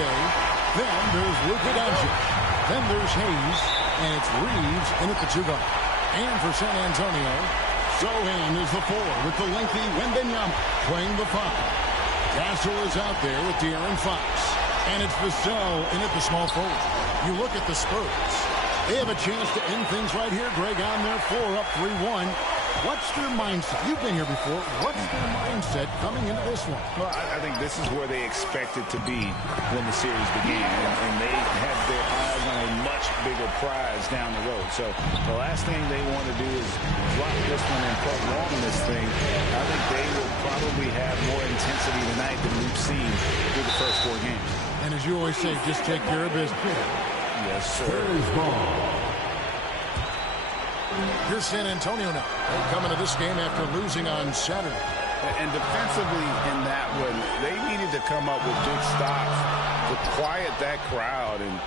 Shea. Then there's Luka Doncic. Then there's Hayes. And it's Reeves in at the 2-guard. And for San Antonio, Sohan is the 4 with the lengthy Wembanyama playing the 5. Castle is out there with De'Aaron Fox. And it's Vassell in at the small forward. You look at the Spurs. They have a chance to end things right here, Greg, on their floor, up 3-1. What's their mindset? You've been here before. What's their mindset coming into this one? Well, I think this is where they expected to be when the series began. And they had their eyes on a much bigger prize down the road. So the last thing they want to do is drop this one and plug along this thing. I think they will probably have more intensity tonight than we've seen through the first 4 games. And as you always say, just take care of business. Yes, sir. Here's San Antonio now. They're coming to this game after losing on Saturday. And defensively in that one, they needed to come up with big stops to quiet that crowd. And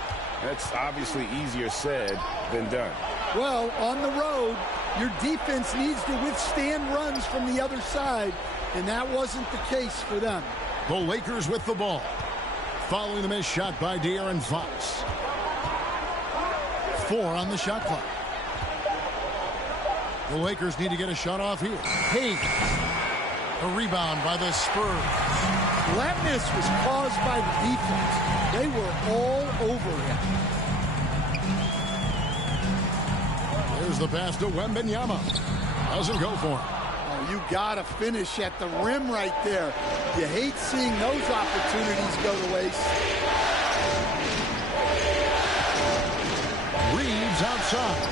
that's obviously easier said than done. Well, on the road, your defense needs to withstand runs from the other side. And that wasn't the case for them. The Lakers with the ball. Following the missed shot by De'Aaron Fox. 4 on the shot clock. The Lakers need to get a shot off here. Hayes. A rebound by the Spurs. That miss was caused by the defense. They were all over him. There's the pass to Wembanyama. Doesn't go for him. Oh, you got to finish at the rim right there. You hate seeing those opportunities go to waste. Reeves outside.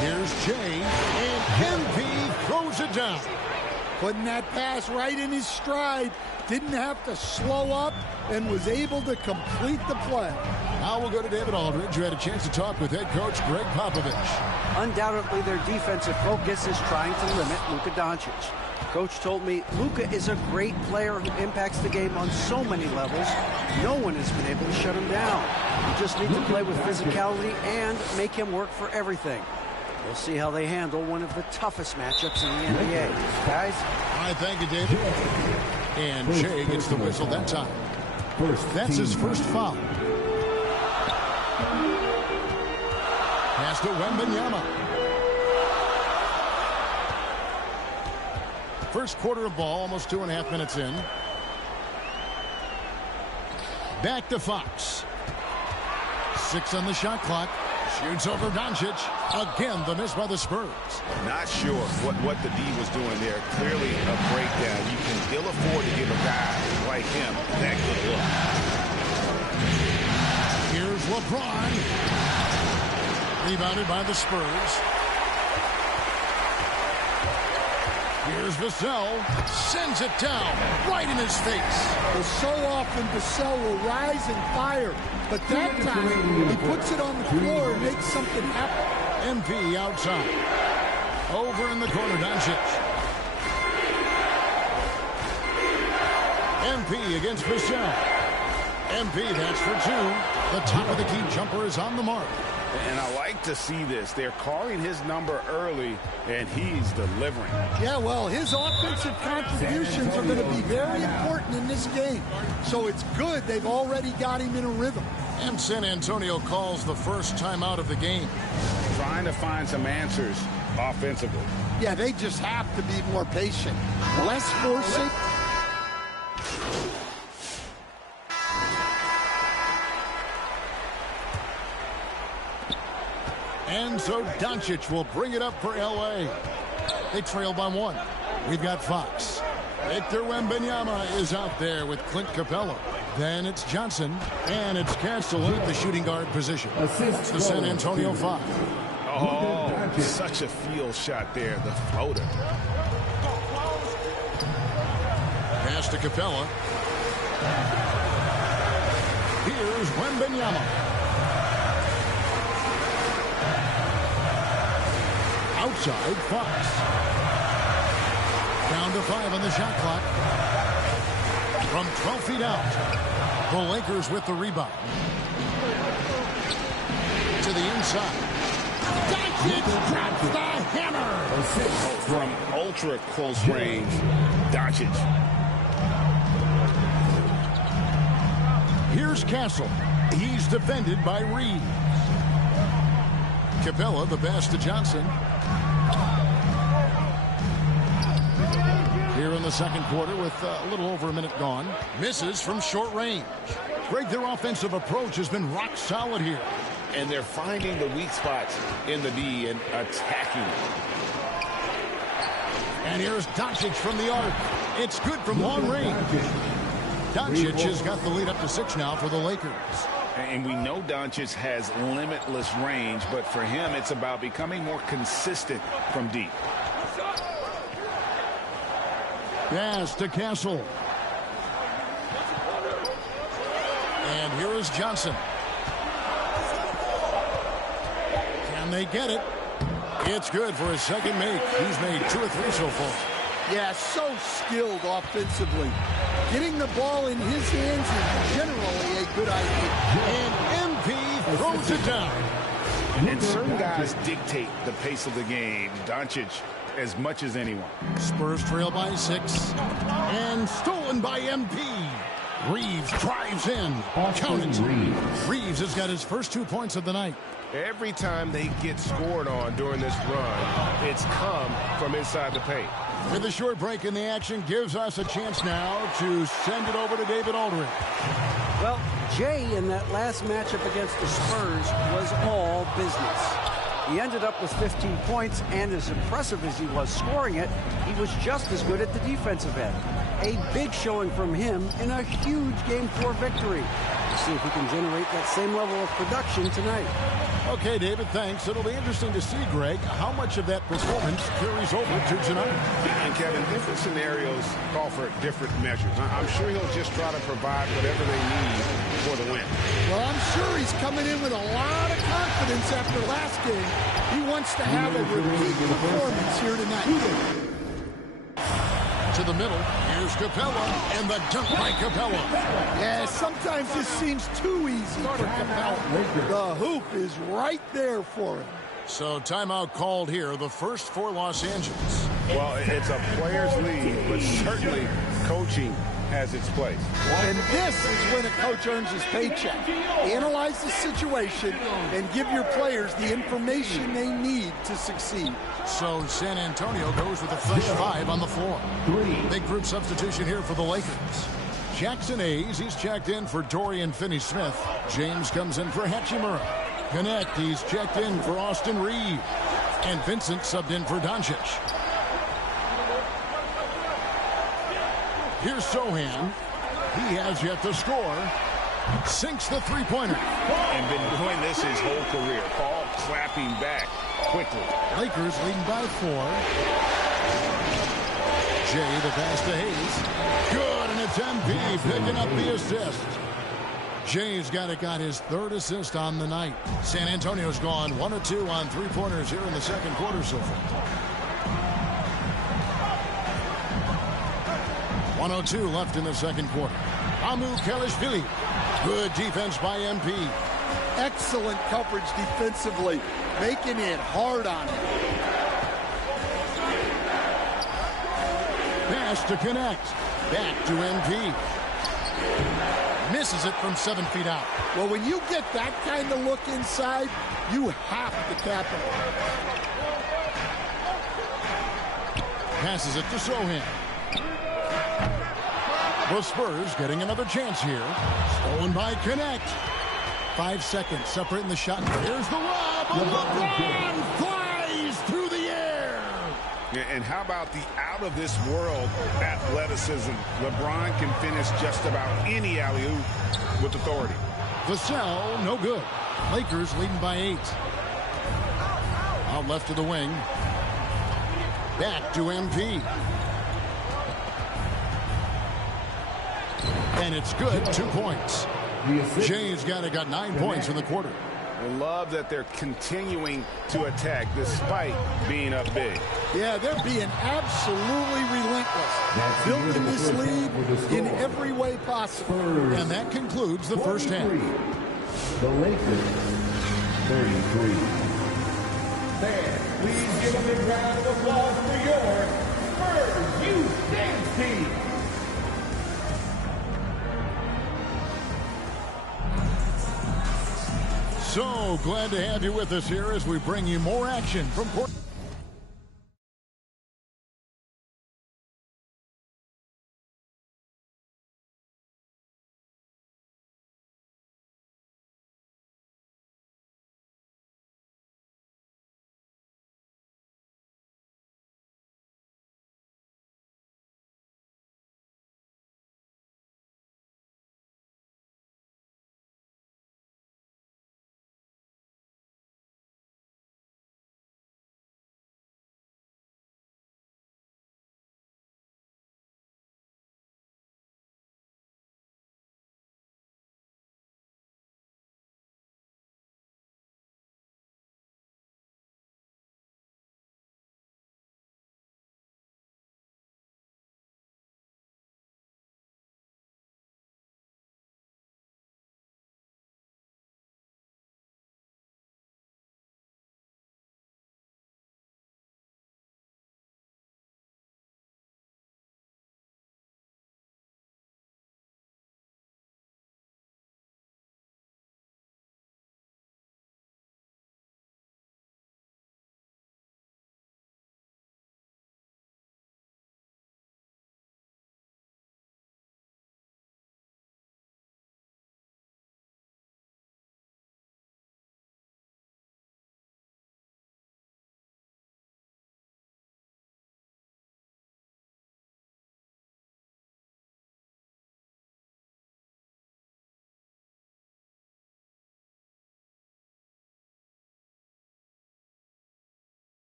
Here's Jay, and MP throws it down. Putting that pass right in his stride. Didn't have to slow up and was able to complete the play. Now we'll go to David Aldridge, who had a chance to talk with head coach Greg Popovich. Undoubtedly, their defensive focus is trying to limit Luka Doncic. Coach told me Luka is a great player who impacts the game on so many levels. No one has been able to shut him down. You just need to play with physicality and make him work for everything. We'll see how they handle one of the toughest matchups in the NBA. Guys? All right, thank you, David. And Shea gets the whistle that time. That's his first foul. Pass to Wembanyama. First quarter of ball, almost 2.5 minutes in. Back to Fox. 6 on the shot clock. Shoots over Doncic. Again, the miss by the Spurs. Not sure what the D was doing there. Clearly a breakdown. You can ill afford to give a guy like him that good look. Here's LeBron. Rebounded by the Spurs. Here's Vassell. Sends it down right in his face. Well, so often Vassell will rise and fire, but that time he puts it on the floor and makes something happen. MP outside. Over in the corner, Doncic. MP against Vassell. MP, that's for 2. The top of the key jumper is on the mark. And I like to see this. They're calling his number early, and he's delivering. Yeah, well, his offensive contributions are going to be very important in this game. So it's good they've already got him in a rhythm. And San Antonio calls the first timeout of the game. Trying to find some answers offensively. Yeah, they just have to be more patient. Less forcing. And so Doncic will bring it up for L.A. They trail by 1. We've got Fox. Victor Wembanyama is out there with Clint Capella. Then it's Johnson. And it's Castle at the shooting guard position. That's the San Antonio 5. Oh, such a field shot there. The floater. Pass to Capella. Here's Wembanyama. Outside, Fox. Down to 5 on the shot clock. From 12 feet out. The Lakers with the rebound. To the inside. Doncic drops the hammer. From ultra close range, Doncic. Here's Castle. He's defended by Reeves. Capella, the pass to Johnson. Here in the second quarter with a little over a minute gone. Misses from short range. Greg, their offensive approach has been rock solid here. And they're finding the weak spots in the D and attacking. And here's Doncic from the arc. It's good from long range. Doncic has got the lead up to 6 now for the Lakers. And we know Doncic has limitless range, but for him, it's about becoming more consistent from deep. Pass to Castle. And here is Johnson. Can they get it? It's good for his second make. He's made 2 or 3 so far. Yeah, so skilled offensively. Getting the ball in his hands is generally a good idea. And MP throws it down. And certain guys dictate the pace of the game. Doncic as much as anyone. Spurs trail by 6. And stolen by MP. Reeves drives in. Count it. Reeves has got his first 2 points of the night. Every time they get scored on during this run, it's come from inside the paint. With a short break in the action, gives us a chance now to send it over to David Aldridge. Well, Jay in that last matchup against the Spurs was all business. He ended up with 15 points, and as impressive as he was scoring it, he was just as good at the defensive end. A big showing from him in a huge Game 4 victory. Let's see if he can generate that same level of production tonight. Okay, David, thanks. It'll be interesting to see, Greg, how much of that performance carries over to tonight. And, Kevin, different scenarios call for different measures. I'm sure he'll just try to provide whatever they need for the win. Well, I'm sure he's coming in with a lot of confidence after last game. He wants to have a repeat performance here tonight. To the middle, here's Capella, and the dunk by Capella. Yeah, sometimes this seems too easy for Capella. The hoop is right there for him. So timeout called here, the first for Los Angeles. Well, it's a player's league, but certainly coaching has its place. And this is when a coach earns his paycheck. Analyze the situation and give your players the information they need to succeed. So San Antonio goes with a fresh 5 on the floor. Big group substitution here for the Lakers. Jackson Hayes, he's checked in for Dorian Finney-Smith. James comes in for Hachimura. Connect, he's checked in for Austin Reeves. And Vincent subbed in for Doncic. Here's Sohan. He has yet to score. Sinks the three-pointer. And been doing this his whole career. All clapping back quickly. Lakers leading by 4. Jay, the pass to Hayes. Good, and it's MP picking up the assist. Jay's got his 3rd assist on the night. San Antonio's gone 1 of 2 on 3-pointers here in the second quarter so far. 1:02 left in the second quarter. Amu Kelishvili. Good defense by MP. Excellent coverage defensively, making it hard on him. Pass to connect. Back to MP. Misses it from 7 feet out. Well, when you get that kind of look inside, you have to capitalize. Passes it to Sohan. The Spurs getting another chance here. Stolen by Connect. 5 seconds separating the shot. Here's the lob. LeBron flies through the air. Yeah, and how about the out-of-this-world athleticism? LeBron can finish just about any alley-oop with authority. Vassell, no good. Lakers leading by 8. Out left to the wing. Back to MP. And it's good. 2 points. Jay's got 9 points in the quarter. I love that they're continuing to attack despite being up big. Yeah, they're being absolutely relentless. Building this lead in every way possible. And that concludes the first half. The Lakers, 33. Fans, please give a big round of applause for your Spurs Youth Games team. So glad to have you with us here as we bring you more action from FORTNITE.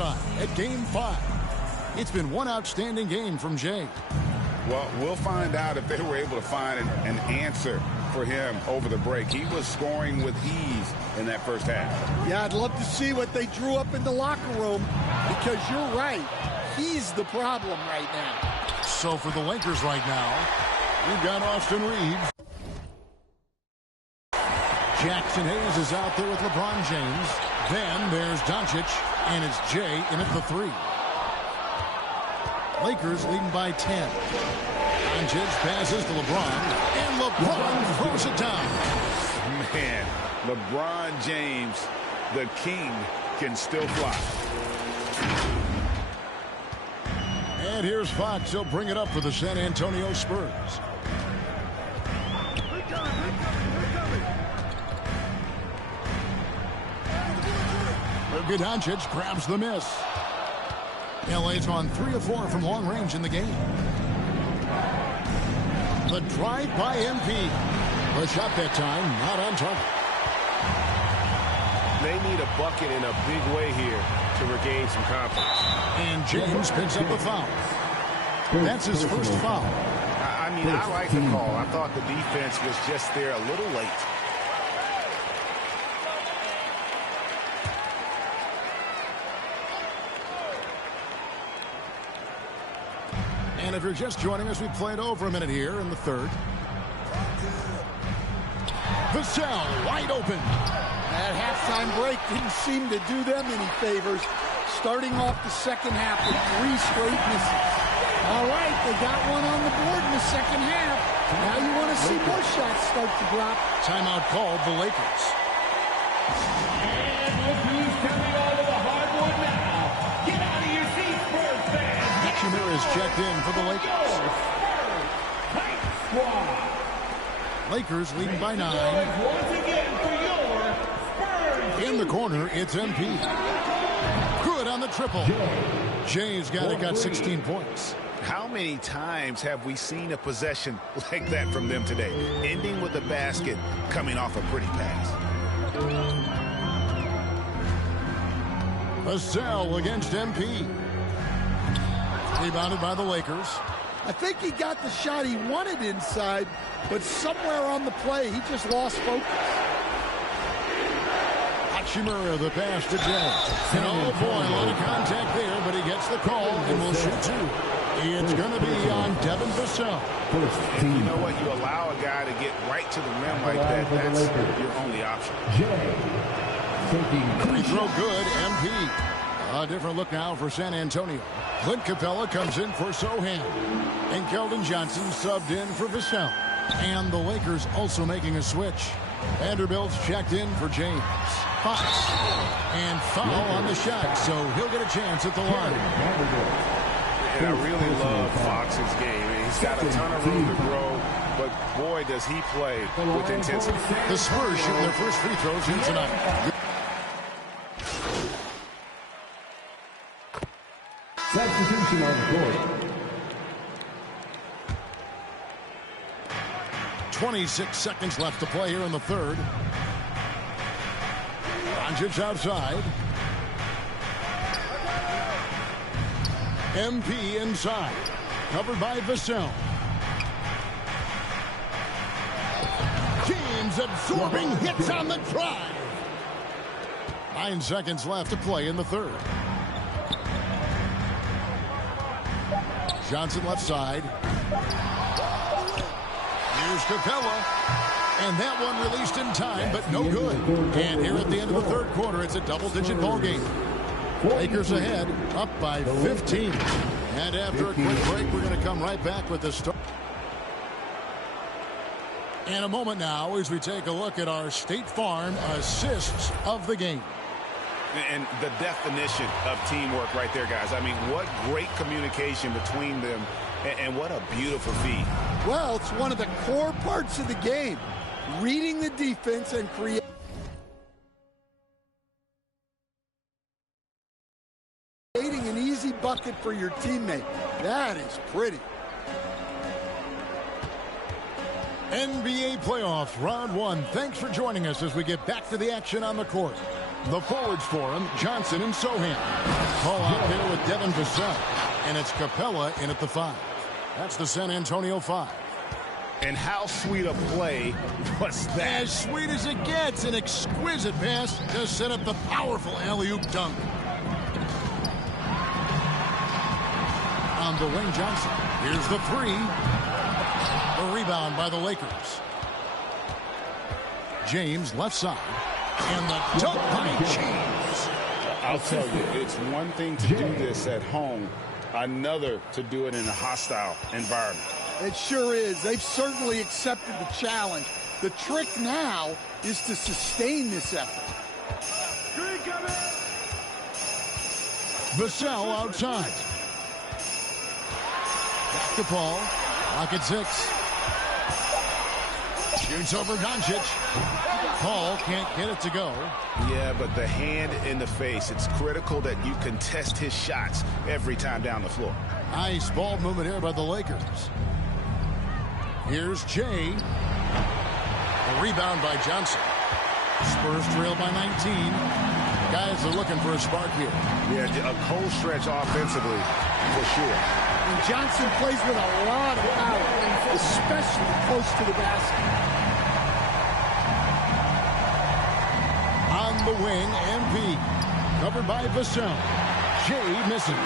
courtside at Game 5. It's been one outstanding game from Jay. Well, we'll find out if they were able to find an answer for him over the break. He was scoring with ease in that first half. Yeah, I'd love to see what they drew up in the locker room, because you're right. He's the problem right now. So for the Lakers right now, we've got Austin Reeves. Jackson Hayes is out there with LeBron James. Then there's Doncic, and it's Jay in at the 3. Lakers leading by 10. Doncic passes to LeBron, and LeBron throws it down. Man, LeBron James, the king, can still fly. And here's Fox. He'll bring it up for the San Antonio Spurs. Luka Doncic grabs the miss. LA's on 3 of 4 from long range in the game. The drive by MP. The shot that time, not on target. They need a bucket in a big way here to regain some confidence. And James picks up the foul. That's his first foul. I mean, I like the call. I thought the defense was just there a little late. And if you're just joining us, we played over a minute here in the third. Vassell wide open. That halftime break didn't seem to do them any favors. Starting off the second half with 3 straight misses. All right, they got one on the board in the second half. Now you want to see more shots start to drop. Timeout called the Lakers. And look who's coming onto the hardwood now. Get out of your seats, Spurs fans. Hachimura is checked in for the Lakers. Lakers leading by 9. Once again for your Spurs. In the corner, it's MP. Good on the triple. Jay's got 16 points. How many times have we seen a possession like that from them today? Ending with a basket, coming off a pretty pass. Vassell against MP. Rebounded by the Lakers. I think he got the shot he wanted inside, but somewhere on the play, he just lost focus. Hachimura, the pass to Jay. And oh boy, a lot of contact there, but he gets the call and will shoot 2. It's going to be on Devin Vassell. And you know what? You allow a guy to get right to the rim like that. That's your only option. Free throw good, MP. A different look now for San Antonio. Clint Capella comes in for Sohan. And Keldon Johnson subbed in for Vassell. And the Lakers also making a switch. Vanderbilt's checked in for James. Fox. And foul on the shot, so he'll get a chance at the line. And I really love Fox's game. He's got a ton of room to grow, but boy, does he play with intensity. The Spurs shooting their first free throws in tonight. Substitution on the court. 26 seconds left to play here in the third. Doncic outside. MP inside. Covered by Vassell. James absorbing hits on the drive. 9 seconds left to play in the third. Johnson left side. Here's Capella. And that one released in time, but no good. And here at the end of the third quarter, it's a double-digit ball game. Lakers ahead, up by 15. And after a quick break, we're going to come right back with the start. In a moment now, as we take a look at our State Farm assists of the game. And the definition of teamwork right there, guys. I mean, what great communication between them, and what a beautiful feat. Well, it's one of the core parts of the game. Reading the defense and creating an easy bucket for your teammate. That is pretty. NBA playoffs, round 1. Thanks for joining us as we get back to the action on the court. The forwards for him, Johnson and Sohan. Call out there with Devin Vassell. And it's Capella in at the 5. That's the San Antonio 5. And how sweet a play was that? As sweet as it gets. An exquisite pass to set up the powerful alley-oop dunk. On the Dwayne Johnson. Here's the 3. The rebound by the Lakers. James left side. And the dunk by James. I'll tell you, it's one thing to do this at home, another to do it in a hostile environment. It sure is. They've certainly accepted the challenge. The trick now is to sustain this effort. Vassell outside. Back to Paul. Lock at 6. Shoots over Doncic. Paul can't get it to go. Yeah, but the hand in the face, it's critical that you contest his shots every time down the floor. Nice ball movement here by the Lakers. Here's Jay. A rebound by Johnson. Spurs trail by 19. Guys are looking for a spark here. Yeah, a cold stretch offensively, for sure. And Johnson plays with a lot of power, especially close to the basket. On the wing, MP. Covered by Vassell. Jay missing.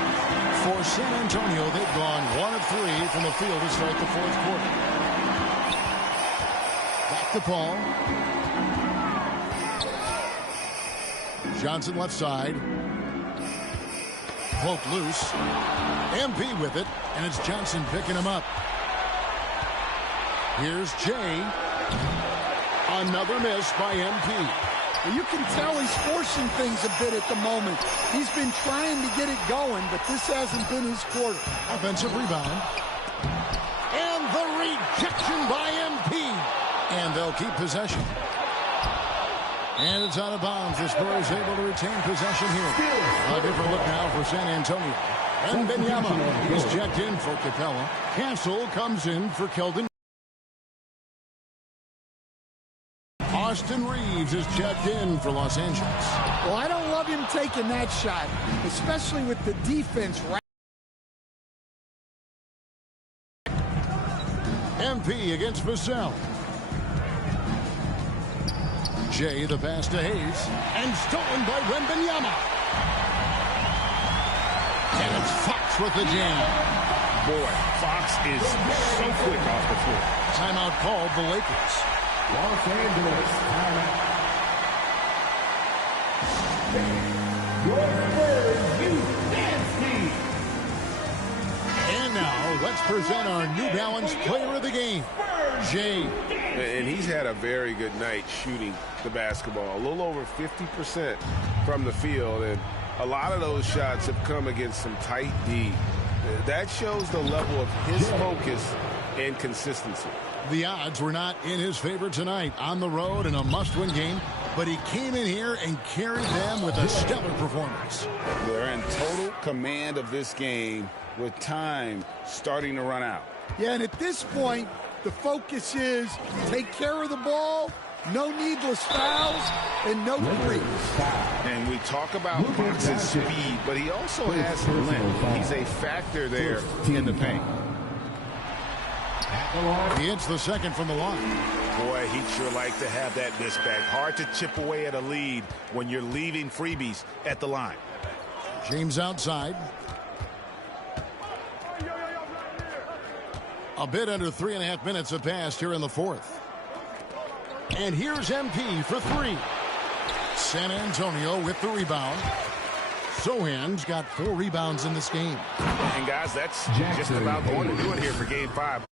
For San Antonio, they've gone 1 of 3 from the field to start the 4th quarter. Back to Paul. Johnson left side. Cloak loose. MP with it, and it's Johnson picking him up. Here's Jay. Another miss by MP. You can tell he's forcing things a bit at the moment. He's been trying to get it going, but this hasn't been his quarter. Offensive rebound. And the rejection by MP. And they'll keep possession. And it's out of bounds. The Spurs able to retain possession here. A different look now for San Antonio. And Benyama is checked in for Capella. Cancel comes in for Keldon. Austin Reeves is checked in for Los Angeles. Well, I don't love him taking that shot, especially with the defense. MP against Vassell. Jay the pass to Hayes. And stolen by Wembanyama. And it's Fox with the jam. Boy, Fox is so quick off the floor. Timeout called the Lakers. Los Angeles, timeout. Your Spurs youth dance team. And now, let's present our New Balance player of the game, Jay. And he's had a very good night shooting the basketball. A little over 50% from the field, and a lot of those shots have come against some tight D. That shows the level of his focus and consistency. The odds were not in his favor tonight on the road in a must-win game, but he came in here and carried them with a stellar performance. They're in total command of this game with time starting to run out. Yeah, and at this point, the focus is take care of the ball, no needless fouls, and no threes. And we talk about Fox's speed, but he also has length. He's a factor there in the paint. He hits the second from the line. Boy, he'd sure like to have that miss back. Hard to chip away at a lead when you're leaving freebies at the line. James outside. A bit under 3.5 minutes have passed here in the 4th. And here's MP for 3. San Antonio with the rebound. Sohan's got 4 rebounds in this game. And guys, that's just about going to do it here for Game 5.